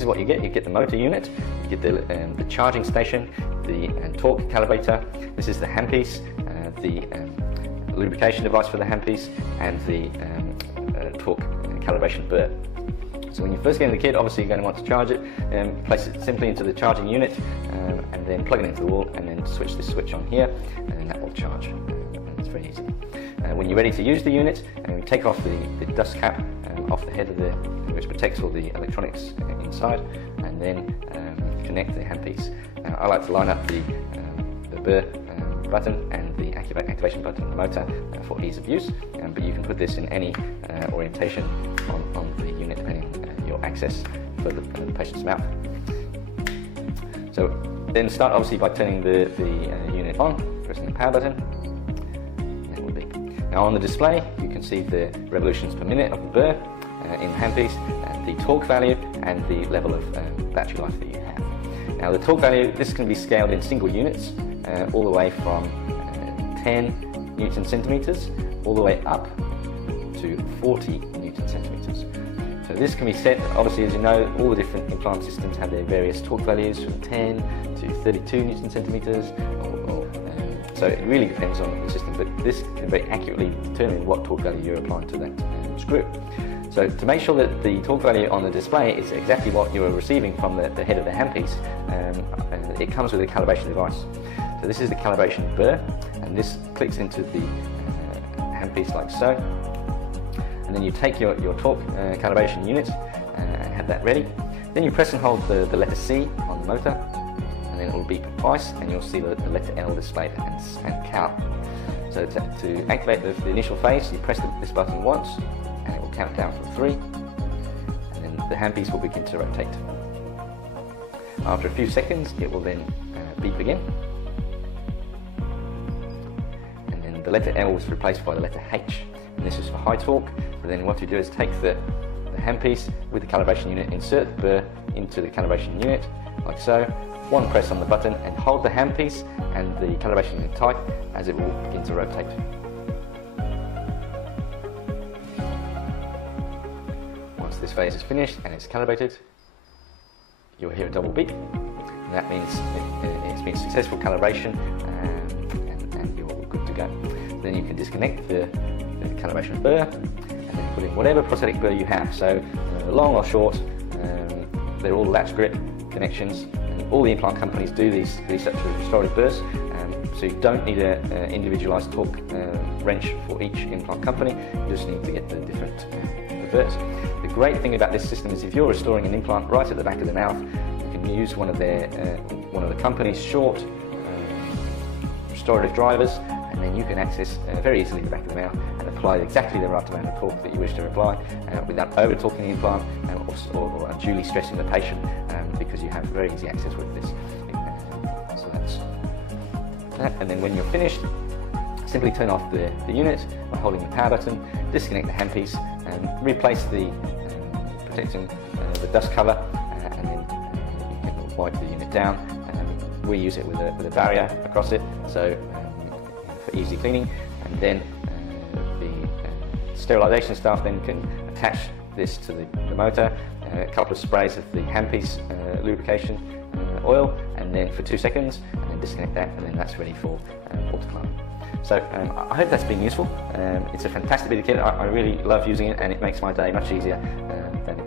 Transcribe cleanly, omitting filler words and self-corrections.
this is what you get. You get the motor unit, you get the charging station, the torque calibrator. This is the handpiece, the lubrication device for the handpiece, and the torque calibration burr. So when you first get in the kit, obviously you're going to want to charge it, place it simply into the charging unit, and then plug it into the wall, and then switch this switch on here, and then that will charge. And it's very easy. When you're ready to use the unit, you take off the dust cap off the head of the, which protects all the electronics inside, and then connect the handpiece. I like to line up the burr button and the activation button on the motor for ease of use, but you can put this in any orientation on the unit depending on your access for the patient's mouth. So then start obviously by turning the unit on, pressing the power button, and it will beep. Now on the display you can see the revolutions per minute of the burr in the handpiece, the torque value, and the level of battery life that you have. Now the torque value, this can be scaled in single units, all the way from 10 Newton centimeters all the way up to 40 Newton centimeters. So this can be set, obviously as you know, all the different implant systems have their various torque values from 10 to 32 Newton centimeters, so it really depends on the system, but this can very accurately determine what torque value you're applying to that screw. So to make sure that the torque value on the display is exactly what you're receiving from the head of the handpiece, it comes with a calibration device. So this is the calibration burr, and this clicks into the handpiece like so. And then you take your torque calibration unit and have that ready. Then you press and hold the letter C on the motor, and then it will beep twice, and you'll see the letter L displayed and count. So to activate the initial phase, you press this button once, and it will count down from 3, and then the handpiece will begin to rotate. After a few seconds, it will then beep again. The letter L was replaced by the letter H, and this is for high torque. But then what you do is take the handpiece with the calibration unit, insert the burr into the calibration unit, like so, one press on the button, and hold the handpiece and the calibration unit tight as it will begin to rotate. Once this phase is finished and it's calibrated, you'll hear a double beep, and that means it's been successful calibration, and you're good to go. Then you can disconnect the calibration burr and then put in whatever prosthetic burr you have. So long or short, they're all latch grip connections, and all the implant companies do these such restorative burrs. So you don't need an individualized torque wrench for each implant company. You just need to get the different burrs. The great thing about this system is if you're restoring an implant right at the back of the mouth, you can use one of the company's short restorative drivers, and then you can access very easily the back of the mouth and apply exactly the right amount of torque that you wish to apply without over-torquing the implant or unduly stressing the patient, because you have very easy access with this. So that's that. And then when you're finished, simply turn off the unit by holding the power button, disconnect the handpiece, and replace the protecting the dust cover, and then you can wipe the unit down. We use it with a barrier across it, so for easy cleaning. And then the sterilisation staff then can attach this to the motor, a couple of sprays of the handpiece lubrication oil, and then for 2 seconds, and then disconnect that, and then that's ready for autoclave. So I hope that's been useful. It's a fantastic bit of kit. I really love using it, and it makes my day much easier than